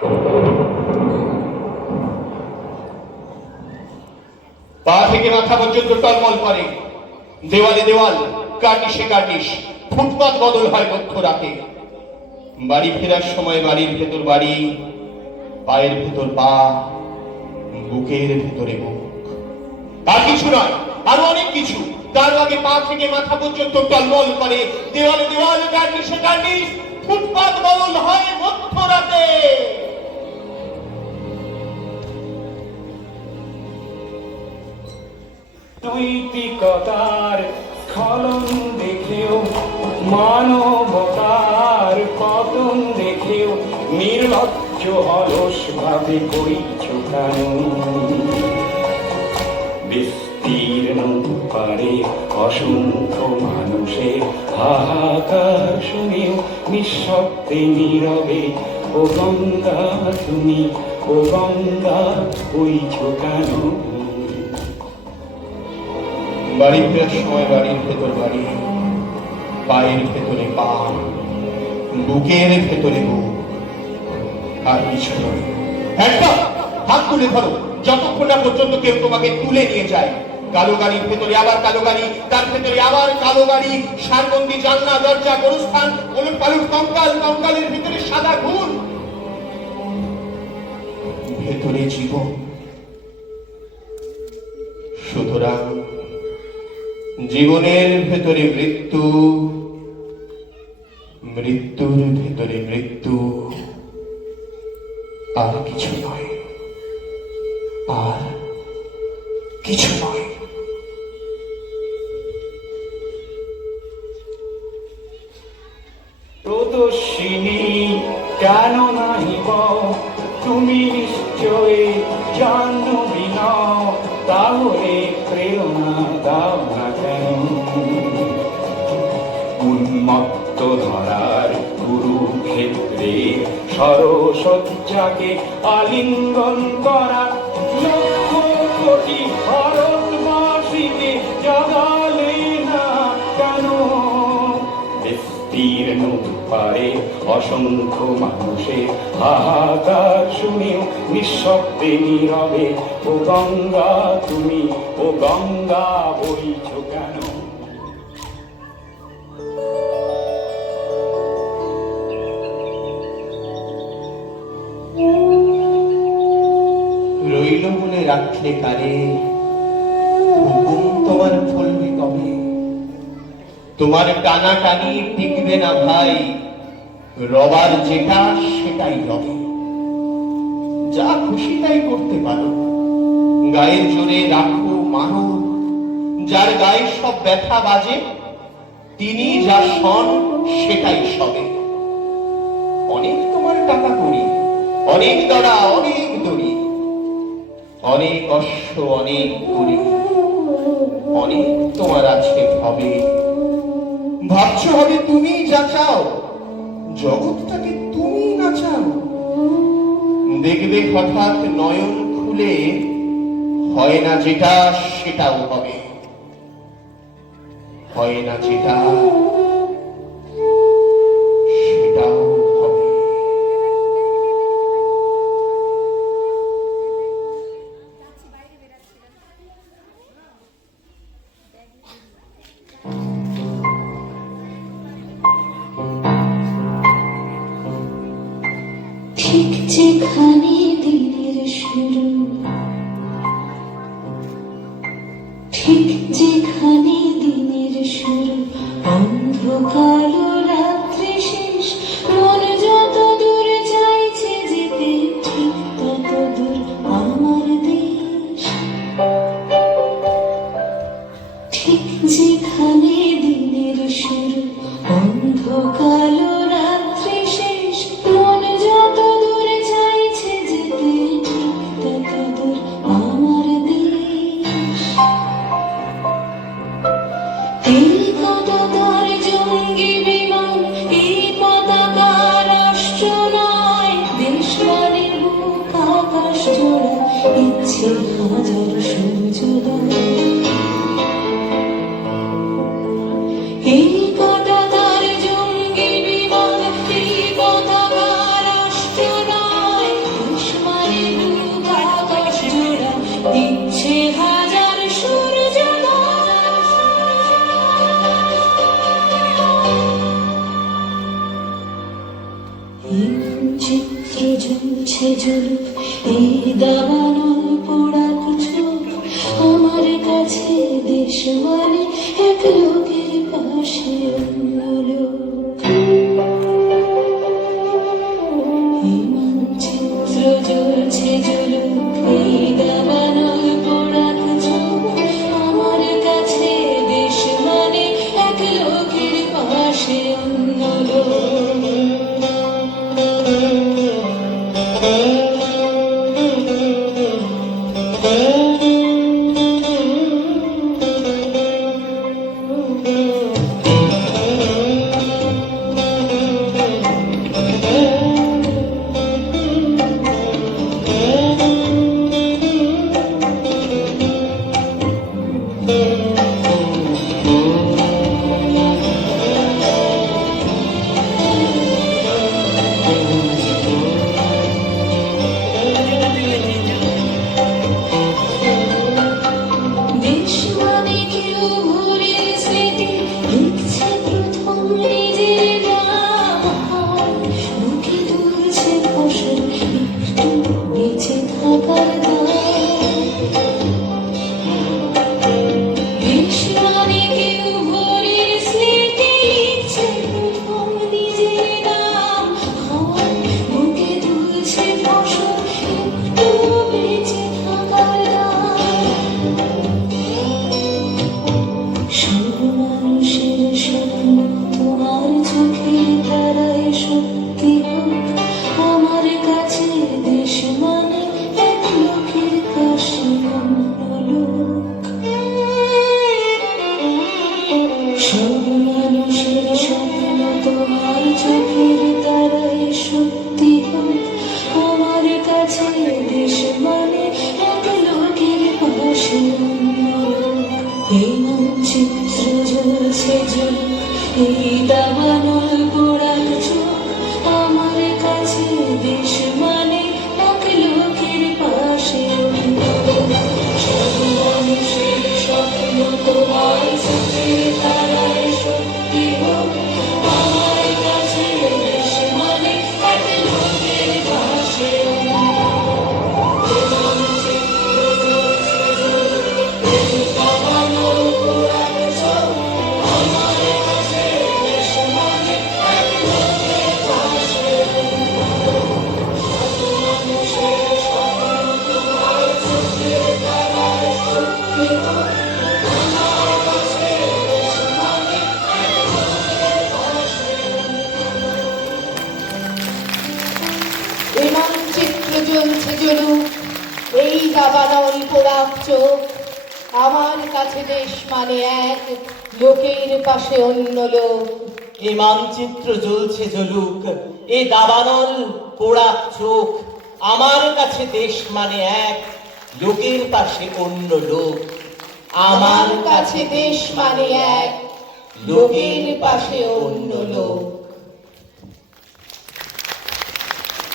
পা থেকে মাথা পর্যন্ত টলমল করে, দেওয়ালে দেওয়াল, কার্নিশে কার্নিশ, ফুটপাত বদল হয় মধ্যরাতে। বাড়ি ফেরার সময় বাড়ির ভেতর বাড়ি, পায়ের ভেতর পা, বুকের ভেতরে বুক। আর কিছু নয়, আরো অনেক কিছু। তার আগে পা থেকে মাথা পর্যন্ত টলমল করে, দেওয়ালে দেওয়াল, কার্নিশে কার্নিশ, ফুটপাত বদল হয় মধ্যরাতে। নৈতিকতার স্খলন দেখেও, মানবতার পতন দেখেও নির্লজ্জ অলস ভাবে করিছ কেন? বিস্তীর্ণ পারে অসংখ্য মানুষের হাহাকার শুনেও নিঃশব্দে নীরবে ও গঙ্গা তুমি, ও গঙ্গা বইছ কেন? বাড়ি ফেরার সময় বাড়ির ভেতর বাড়ি, পায়ের ভেতরে পা, বুকের ভেতরে বুক। আর কিছু নয়। একদম হাত তুলে ধরো, যতক্ষণ না পর্যন্ত কেউ তোমাকে তুলে নিয়ে যায়। কালো গাড়ির ভেতরে আবার কালো গাড়ি, তার ভেতরে আবার কালো গাড়ি, সারবন্দি জানলা দরজা গোরস্থান, ওলট পালট কঙ্কাল, কঙ্কালের ভেতরে সাদা ঘুণ। ভেতরে জীবন। সুতরাং জীবনের ভেতরে মৃত্যু, মৃত্যুর ভেতরে মৃত্যু, আর কিছু নয়, আর কিছু নয়। প্রদর্শিনী কেন নাহিব, তুমি নিশ্চয় জাহ্নবী নও, তাহলে প্রেরণা দাও না কেন? উন্মত্ত ধরার কুরুক্ষেত্রে সরসজ্জাকে আলিঙ্গন করা লক্ষ কোটি ভারতবাসীকে জাগালে না কেন? বিস্তীর্ণ পারে অসংখ্য মানুষের হাহাকার শুনেও নিঃশব্দে নীরবে ও গঙ্গা তুমি, ও গঙ্গা বইছ কেন? রইল বলে রাখলে কারে, হুকুম তোমার ফলবে কবে? তোমার টানা টানি টিকবে না ভাই, রবার যেটা সেটাই রবে। যা খুশি তাই করতে পারো, গায়ের জোরে রাখো মানো। যার গায়ে সব ব্যথা বাজে, তিনি যা শন সেটাই সবে। অনেক তোমার টাকা করি, অনেক দড়া, অনেক দড়ি, অনেক অশ্ব, অনেক করি, অনেক তোমার আছে ভাবে। ভাবছ হবে তুমি যা চাও, জগৎটাকে তুমি না চাও। দেখবে হঠাৎ নয়ন খুলে, হয় না যেটা সেটাও হবে, হয় না যেটা সেটাও হবে। ঠিক যেখানে দিনের শুরু, ঠিক যেখানে দিনের শুরু, অন্ধকার রাত্রি শেষ, মন যত দূরে চাইছে যেতে, ঠিক তত দূর আমার দেশ। ঠিক যেখানে দিনের শুরু, অন্ধকার রাত্রি শেষ, মন যত দূরে চাইছে যেতে, ঠিক তত দূর আমার দেশ। এই পতাকার জঙ্গি বিমান, এই পতাকা রাষ্ট্র নয়, দেশ মানের বুক আকাশ জোড়া, ইচ্ছে হাজার সূর্যোদয়। এই পতাকার জঙ্গি বিমান, এই পতাকা রাষ্ট্র নয়, চিত্র জ্বলছে জ্বলুক এই দাবানল পোড়াক চোখ আমার কাছে দেশ মানে এক লোকের পাশে অন্য লোক এই মানচিত্র জ্বলছে জ্বলুক এই দাবানল পোড়াক চোখ আমার কাছে দেশ মানে এক লোকের পাশে অন্য লোক দেশ মানে কেউ ভোরের স্মৃতি লিখছে প্রথম নিজের নাম বুকে তুলছে ফসল একটু বেঁচে থাকার দাম দেশ মানে কেউ ভোরের স্মৃতি লিখছে প্রথম নিজের নাম বুকে তুলছে ফসল একটু বেঁচে থাকার দাম সব মানুষের স্বপ্ন তোমার চোখের তারায় সত্যি হোক আমার কাছে দেশ মানে এক লোকের কাছে অন্য লোক সব মানুষের স্বপ্ন তোমার চোখের তারায় সত্যি হোক আমার কাছে দেশ মানে এক লোকের পাশে অন্য লোক এই মানচিত্র জ্বলছে জ্বলুক এই দাবানল পোড়াক চোখ আমার কাছে দেশ মানে এক লোকের পাশে অন্য লোক সব মানুষের স্বপ্ন তোমার চোখের তারায় সত্যি হোক আমার কাছে দেশ মানে এক লোকের পাশে অন্য লোক এই মানচিত্র জ্বলছে জ্বলুক এই দাবানল পোড়াক চোখ আমার কাছে দেশ মানে এক লোকের পাশে অন্য লোক সব মানুষের স্বপ্ন তোমার চোখের তারায় সত্যি হোক আমার কাছে দেশ মানে এক লোকের পাশে এই মানচিত্র জ্বলছে জ্বলুক এই দাবানল পোড়াক চোখ আমার কাছে দেশ মানে এক লোকের পাশে অন্য লোক এই মানচিত্র জ্বলছে জ্বলুক এই দাবানল পোড়াক চোখ আমার কাছে দেশ মানে এক লোকের পাশে অন্য লোক আমার কাছে দেশ মানে এক লোকের পাশে অন্য লোক